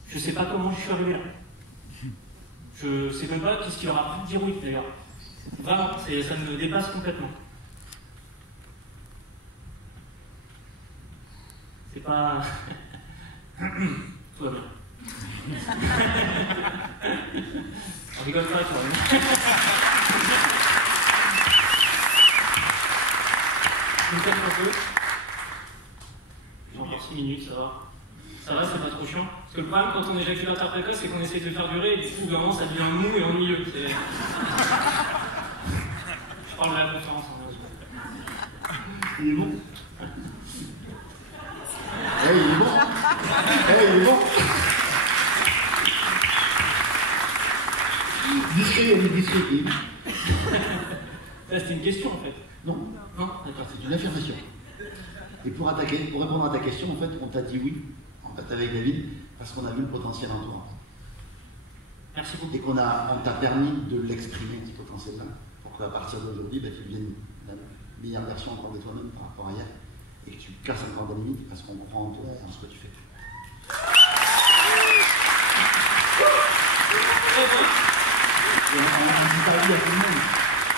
Je sais pas comment je suis arrivé là. Je sais même pas qu'est-ce qu'il aura pu dire oui d'ailleurs. Vraiment, ça me dépasse complètement. C'est pas... Tout va bien. On rigole pas, tout va bien. Je me calme un peu. J'ai encore 6 minutes, ça va. Ça va, c'est pas trop chiant. Parce que le problème quand on est éjaculateur précoce, c'est qu'on essaie de le faire durer et du coup, vraiment, ça devient mou et ennuyeux. Je parle de la conférence. Il est bon. Il est bon. Il est bon. Discret, il y a des discrétés. C'était une question en fait. Non. Non, d'accord. C'est une affirmation. Et pour répondre à ta question, en fait, on t'a dit oui, en fait, avec David, parce qu'on a vu le potentiel en toi. Merci beaucoup. Et qu'on t'a permis de l'exprimer, ce potentiel-là, pour qu'à partir d'aujourd'hui, tu deviennes la meilleure version encore de toi-même par rapport à hier, et que tu casses encore des limites, parce qu'on croit en toi et en ce que tu fais. Et on parlait à tout le monde.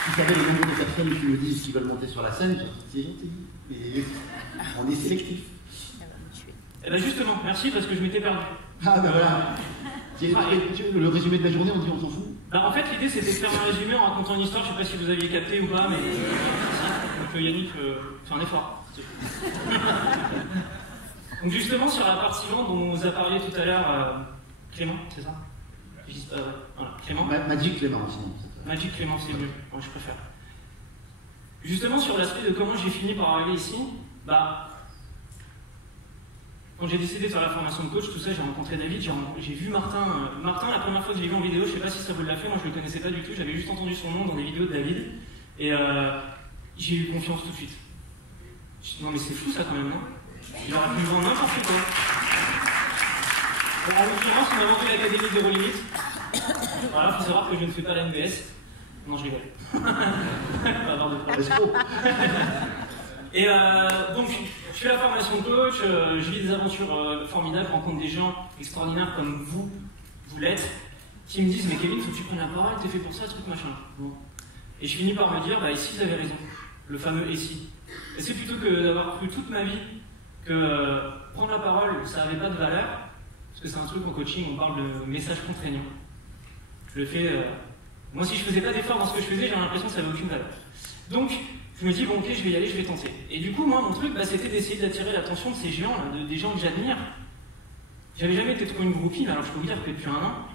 Tu savais le nombre de personnes qui me disent qu'ils veulent monter sur la scène, c'est gentil, mais on est sélectif. Eh ben justement, merci parce que je m'étais perdu. Ah ben voilà. Le résumé de la journée, on dit on s'en fout. Bah, en fait, l'idée c'était de faire un résumé en racontant une histoire, je sais pas si vous aviez capté ou pas, mais donc Yannick fait un effort. Donc justement, sur la partie vente dont on vous a parlé tout à l'heure, Clément, c'est ça? Voilà, Clément. Magic Clément, sinon. Magic Clément, c'est mieux, moi je préfère. Justement, sur l'aspect de comment j'ai fini par arriver ici, bah, quand j'ai décidé de faire la formation de coach, tout ça, j'ai rencontré David, j'ai vu Martin. Martin, la première fois que je l'ai vu en vidéo, je sais pas si ça vous l'a fait, moi je le connaissais pas du tout, j'avais juste entendu son nom dans des vidéos de David, et j'ai eu confiance tout de suite. Je me suis dit, non mais c'est fou ça quand même, non? Il aurait pu me vendre n'importe quoi. En l'occurrence, on a vendu l'Académie de Zéro Limite. Voilà, il faut savoir que je ne fais pas la NBS. Non, je rigole. On va avoir de problèmes. Et donc, je fais la formation de coach, je vis des aventures formidables, je rencontre des gens extraordinaires comme vous l'êtes, qui me disent, mais Kevin, faut que tu prennes la parole, t'es fait pour ça, truc machin. Bon. Et je finis par me dire, bah ici, vous avez raison. Le fameux ici. Et c'est plutôt que d'avoir cru toute ma vie que prendre la parole, ça n'avait pas de valeur, parce que c'est un truc en coaching, on parle de message contraignant. Je le fais. Moi, si je faisais pas d'effort dans ce que je faisais, j'avais l'impression que ça n'avait aucune valeur. Donc, je me dis, bon, ok, je vais y aller, je vais tenter. Et du coup, moi, mon truc, bah, c'était d'essayer d'attirer l'attention de ces géants, là, des gens que j'admire. J'avais jamais été trop une groupie, mais alors je peux vous dire que depuis un an,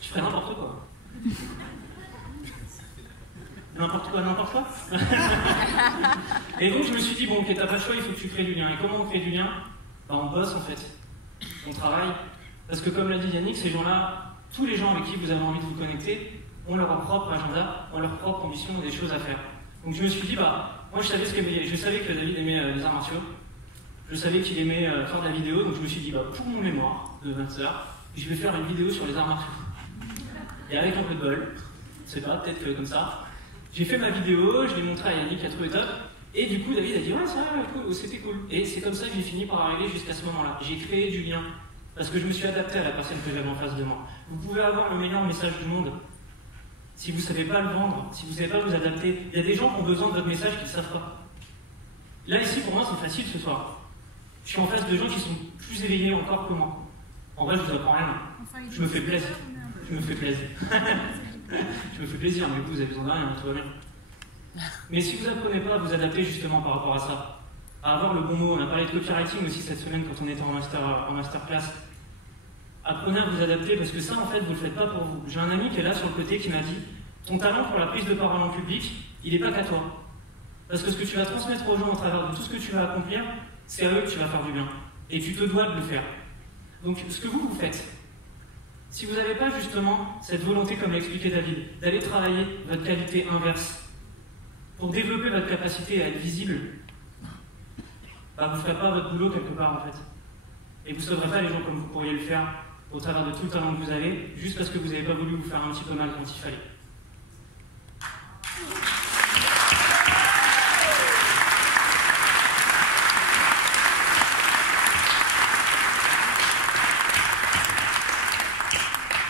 je ferais n'importe quoi. N'importe quoi. Et donc, je me suis dit, bon, ok, t'as pas le choix, il faut que tu crées du lien. Et comment on crée du lien? Bah, on bosse, en fait. On travaille. Parce que, comme l'a dit Yannick, ces gens-là, tous les gens avec qui vous avez envie de vous connecter, ont leur propre agenda, ont leur propre ambition et des choses à faire. Donc je me suis dit, bah, moi je savais que David aimait les arts martiaux, je savais qu'il aimait faire de la vidéo, donc je me suis dit, bah, pour mon mémoire de 20 heures, je vais faire une vidéo sur les arts martiaux. Et avec un peu de bol, je sais pas, peut-être que comme ça, j'ai fait ma vidéo, je l'ai montré à Yannick qui a trouvé top, et du coup David a dit, ouais, ça, cool, c'était cool. Et c'est comme ça que j'ai fini par arriver jusqu'à ce moment-là. J'ai créé du lien, parce que je me suis adapté à la personne que j'avais en face de moi. Vous pouvez avoir le meilleur message du monde. Si vous ne savez pas le vendre, si vous ne savez pas vous adapter, il y a des gens qui ont besoin de votre message qui ne savent pas. Là, ici, pour moi, c'est facile ce soir. Je suis en face de gens qui sont plus éveillés encore que moi. En vrai, je vous apprends rien. Je me fais plaisir. Je me fais plaisir. Je me fais plaisir, mais vous avez besoin de rien, tout va bien. Mais si vous n'apprenez pas à vous adapter justement par rapport à ça, à avoir le bon mot, on a parlé de copywriting aussi cette semaine quand on était en masterclass. Apprenez à vous adapter parce que ça, en fait, vous ne le faites pas pour vous. J'ai un ami qui est là sur le côté qui m'a dit ton talent pour la prise de parole en public, il n'est pas qu'à toi. Parce que ce que tu vas transmettre aux gens au travers de tout ce que tu vas accomplir, c'est à eux que tu vas faire du bien. Et tu te dois de le faire. Donc, ce que vous faites, si vous n'avez pas justement cette volonté, comme l'a expliqué David, d'aller travailler votre qualité inverse pour développer votre capacité à être visible, bah, vous ne ferez pas votre boulot quelque part, en fait. Et vous ne sauverez pas les gens comme vous pourriez le faire au travers de tout le talent que vous avez, juste parce que vous n'avez pas voulu vous faire un petit peu mal quand il fallait.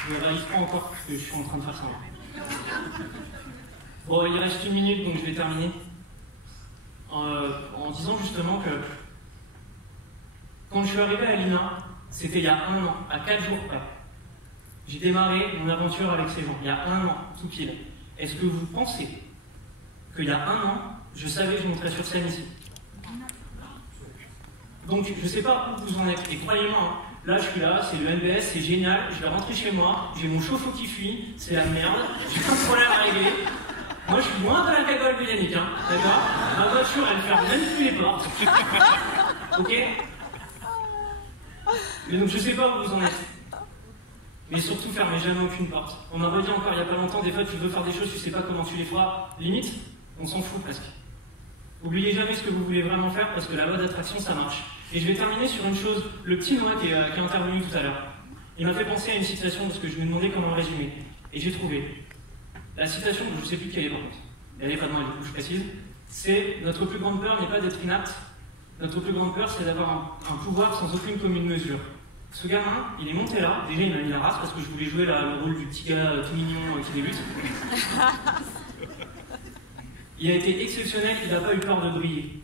Je ne réalise pas encore que je suis en train de faire ça. Bon, il reste 1 minute, donc je vais terminer en disant justement que quand je suis arrivé à l'INA, c'était il y a 1 an, à 4 jours près. J'ai démarré mon aventure avec ces gens, il y a 1 an, tout pile. Est-ce que vous pensez qu'il y a 1 an, je savais que je monterais sur scène ici. Donc, je ne sais pas où vous en êtes. Et croyez-moi, hein, là, je suis là, c'est le NBS, c'est génial. Je vais rentrer chez moi, j'ai mon chauffe-eau qui fuit, c'est la merde, j'ai pas de problème à régler. Moi, je suis loin de la cagole de Yannick, hein, d'accord? Ma voiture, elle ferme même plus les portes. Ok? Mais donc, je sais pas où vous en êtes. Mais surtout, fermez jamais aucune porte. On m'a redit encore il n'y a pas longtemps, des fois, tu veux faire des choses, tu sais pas comment tu les feras. Limite, on s'en fout presque. Oubliez jamais ce que vous voulez vraiment faire parce que la loi d'attraction, ça marche. Et je vais terminer sur une chose. Le petit Noah qui est intervenu tout à l'heure, il m'a fait penser à une citation parce que je me demandais comment le résumer. Et j'ai trouvé. La citation, je ne sais plus de quelle est par contre. Elle n'est pas dans les couches, je précise. C'est « Notre plus grande peur n'est pas d'être inapte. Notre plus grande peur, c'est d'avoir un pouvoir sans aucune commune mesure. » Ce gamin, il est monté là. Déjà, il m'a mis la race parce que je voulais jouer le rôle du petit gars tout mignon qui débute. Il a été exceptionnel, il n'a pas eu peur de briller.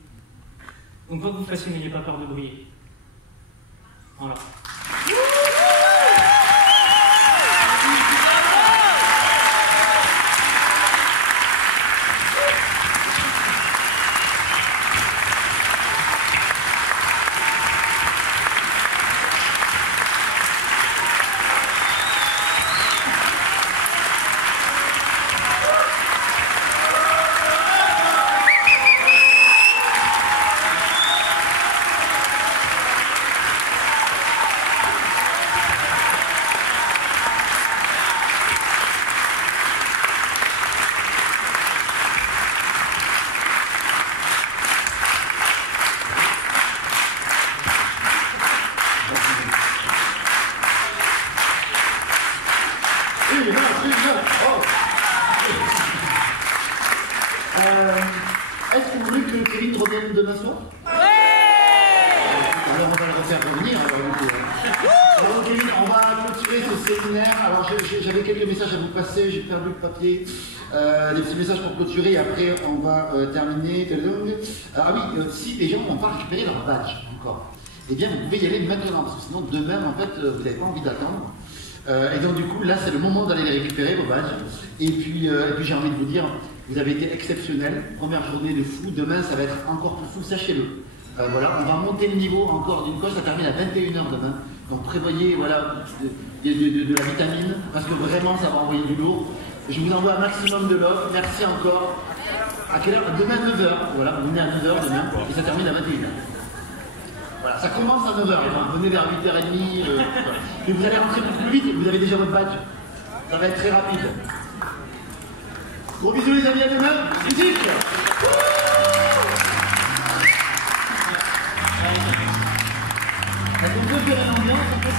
Donc quoi que vous fassiez, n'ayez pas peur de briller. Voilà. Est-ce que vous voulez que Kevin revienne demain soir? Alors on va le refaire revenir. Alors Kevin, on va clôturer ce séminaire. Alors j'avais quelques messages à vous passer, j'ai perdu le papier. Des petits messages pour clôturer et après on va terminer. Ah oui, si les gens n'ont pas récupéré leur badge encore, eh bien vous pouvez y aller maintenant parce que sinon demain en fait vous n'avez pas envie d'attendre. Et donc du coup là c'est le moment d'aller les récupérer vos badges. Et puis j'ai envie de vous dire, vous avez été exceptionnels. Première journée de fou, demain ça va être encore plus fou, sachez-le. Voilà, on va monter le niveau encore d'une coche, ça termine à 21h demain. Donc prévoyez voilà, de la vitamine, parce que vraiment ça va envoyer du lourd. Je vous envoie un maximum de love, merci encore. À quelle heure? Demain 9h, voilà, on est à 9h demain, et ça termine à 21h. Voilà, ça commence à 9h, donc venez vers 8h30. Voilà. Et vous allez rentrer beaucoup plus vite, et vous avez déjà votre badge. Ça va être très rapide. Gros bisous les amis, à demain. Musique. Ça peut faire l'ambiance en fait.